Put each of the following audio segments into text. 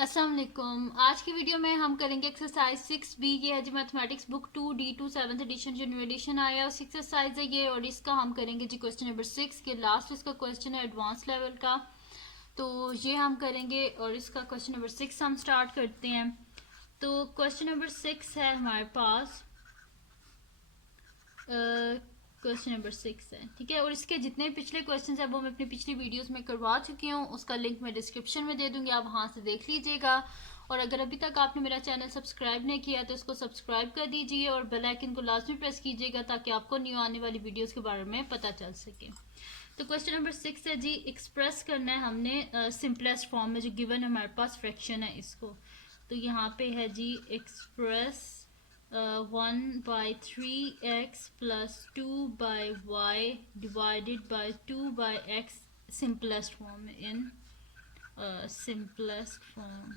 अस्सलाम वालेकुम। आज की वीडियो में हम करेंगे एक्सरसाइज 6B। ये है जी mathematics book 2D2 7th edition जो न्यू एडिशन आया है उस एक्सरसाइज है ये, और इसका हम करेंगे जी क्वेश्चन नंबर 6 के लास्ट इसका क्वेश्चन है एडवांस लेवल का, तो ये हम करेंगे और इसका क्वेश्चन नंबर 6 हम स्टार्ट करते हैं। तो क्वेश्चन नंबर 6 है हमारे पास, क्वेश्चन नंबर 6 है, ठीक है। और इसके जितने पिछले क्वेश्चन हैं वो मैं अपनी पिछली वीडियोस में करवा चुकी हूँ, उसका लिंक मैं डिस्क्रिप्शन में दे दूंगी, आप वहाँ से देख लीजिएगा। और अगर अभी तक आपने मेरा चैनल सब्सक्राइब नहीं किया तो इसको सब्सक्राइब कर दीजिए और बेल आइकन को लाजमी प्रेस कीजिएगा ताकि आपको न्यू आने वाली वीडियोस के बारे में पता चल सके। तो क्वेश्चन नंबर 6 है जी, एक्सप्रेस करना है हमने सिंपलेस्ट फॉर्म में जो गिवन हमारे पास फ्रैक्शन है इसको। तो यहाँ पे है जी express 1/3x plus 2/y divided by 2/x simplest form in simplest form।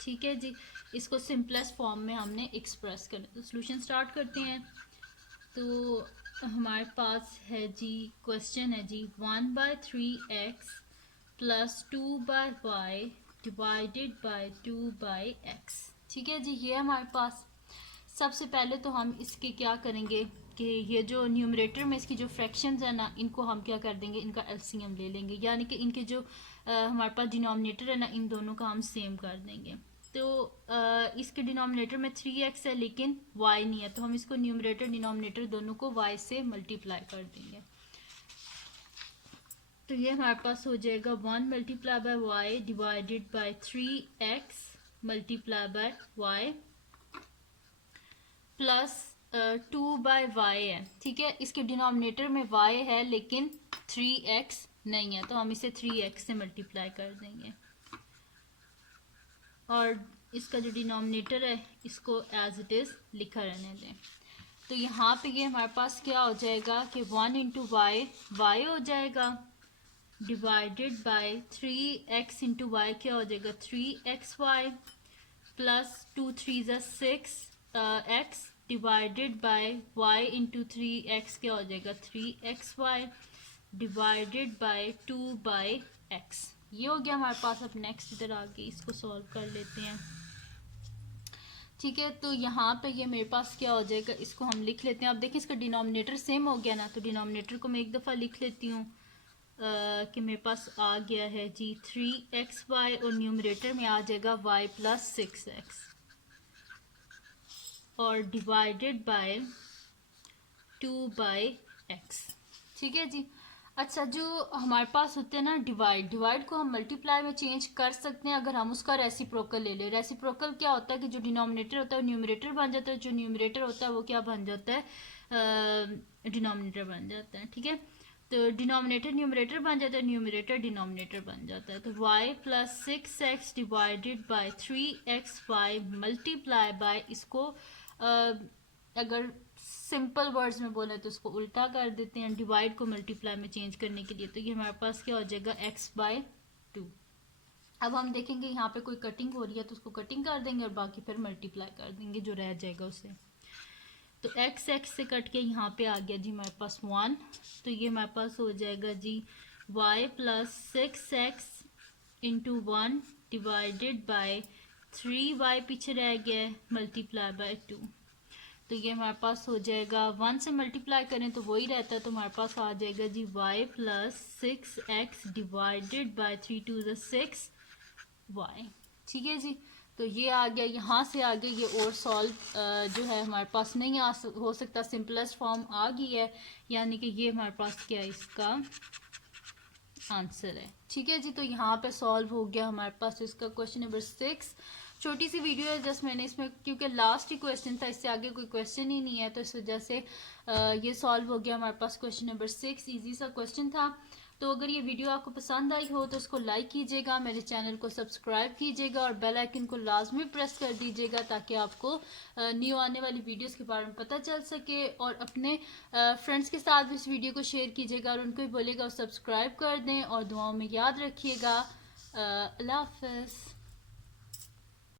ठीक है जी, इसको सिंपलेस्ट फॉर्म में हमने एक्सप्रेस करना। तो सोल्यूशन स्टार्ट करते हैं। तो हमारे पास है जी, क्वेश्चन है जी 1/3x plus 2/y divided by 2/x। ठीक है जी, ये हमारे पास। सबसे पहले तो हम इसके क्या करेंगे कि ये जो न्यूमरेटर में इसकी जो फ्रैक्शंस है ना, इनको हम क्या कर देंगे, इनका एलसीएम ले लेंगे, यानी कि इनके जो हमारे पास डिनोमिनेटर है ना, इन दोनों का हम सेम कर देंगे। तो इसके डिनोमिनेटर में 3x है लेकिन y नहीं है, तो हम इसको न्यूमरेटर डिनोमिनेटर दोनों को y से मल्टीप्लाई कर देंगे। तो ये हमारे पास हो जाएगा 1 multiply by y divided by 3x multiply by y plus 2/y है। ठीक है, इसके डिनोमिनेटर में y है लेकिन 3x नहीं है, तो हम इसे 3x से मल्टीप्लाई कर देंगे और इसका जो डिनोमिनेटर है इसको एज इट इज़ लिखा रहने दें। तो यहाँ पे ये हमारे पास क्या हो जाएगा कि 1 इंटू वाई वाई हो जाएगा divided by 3x into Y क्या हो जाएगा 3xy plus 2 3 6 x divided by y into 3x क्या हो जाएगा 3xy डिवाइडेड बाय 2/x। ये हो गया हमारे पास। अब नेक्स्ट इधर आके इसको सॉल्व कर लेते हैं। ठीक है, तो यहाँ पे ये मेरे पास क्या हो जाएगा, इसको हम लिख लेते हैं। अब देखिए इसका डिनोमिनेटर सेम हो गया ना, तो डिनोमिनेटर को मैं एक दफ़ा लिख लेती हूँ कि मेरे पास आ गया है जी 3xy और न्यूमरेटर में आ जाएगा y प्लस 6x और डिवाइडेड बाय 2/x। ठीक है जी। अच्छा, जो हमारे पास होते हैं ना डिवाइड को हम मल्टीप्लाई में चेंज कर सकते हैं अगर हम उसका रेसिप्रोकल ले लें। रेसिप्रोकल क्या होता है कि जो डिनोमिनेटर होता है वो न्यूमरेटर बन जाता है, जो न्यूमरेटर होता है वो क्या बन जाता है डिनोमिनेटर बन जाता है। ठीक है, तो डिनोमिनेटर न्यूमरेटर बन जाता है, न्यूमरेटर डिनोमिनेटर बन जाता है। तो y plus 6x divided by 3xy multiply by इसको अगर सिंपल वर्ड्स में बोले तो उसको उल्टा कर देते हैं डिवाइड को मल्टीप्लाई में चेंज करने के लिए। तो ये हमारे पास क्या हो जाएगा x/2। अब हम देखेंगे यहाँ पे कोई कटिंग हो रही है तो उसको कटिंग कर देंगे और बाकी फिर मल्टीप्लाई कर देंगे जो रह जाएगा उसे। तो x से कट के यहाँ पे आ गया जी हमारे पास 1, तो ये हमारे पास हो जाएगा जी y plus 6x into 1 divided by 3y पीछे रह गया मल्टीप्लाई बाय 2। तो ये हमारे पास हो जाएगा 1 से मल्टीप्लाई करें तो वही रहता है, तो हमारे पास आ जाएगा जी y plus 6x divided by 3 2 6y। ठीक है जी, तो ये आ गया। यहाँ से आगे ये और सॉल्व जो है हमारे पास नहीं हो सकता, सिंपलेस्ट फॉर्म आ गई है, यानी कि ये हमारे पास क्या है इसका आंसर है। ठीक है जी, तो यहाँ पे सॉल्व हो गया हमारे पास इसका क्वेश्चन नंबर 6। छोटी सी वीडियो है जस्ट मैंने इसमें, क्योंकि लास्ट ही क्वेश्चन था, इससे आगे कोई क्वेश्चन ही नहीं है, तो इस वजह से ये सॉल्व हो गया हमारे पास क्वेश्चन नंबर 6। इजी सा क्वेश्चन था। तो अगर ये वीडियो आपको पसंद आई हो तो उसको लाइक कीजिएगा, मेरे चैनल को सब्सक्राइब कीजिएगा और बेल आइकन को लाजमी प्रेस कर दीजिएगा ताकि आपको न्यू आने वाली वीडियोस के बारे में पता चल सके। और अपने फ्रेंड्स के साथ भी इस वीडियो को शेयर कीजिएगा और उनको भी बोलिएगा और सब्सक्राइब कर दें और दुआओं में याद रखिएगा। अल्लाह हाफ़िज़।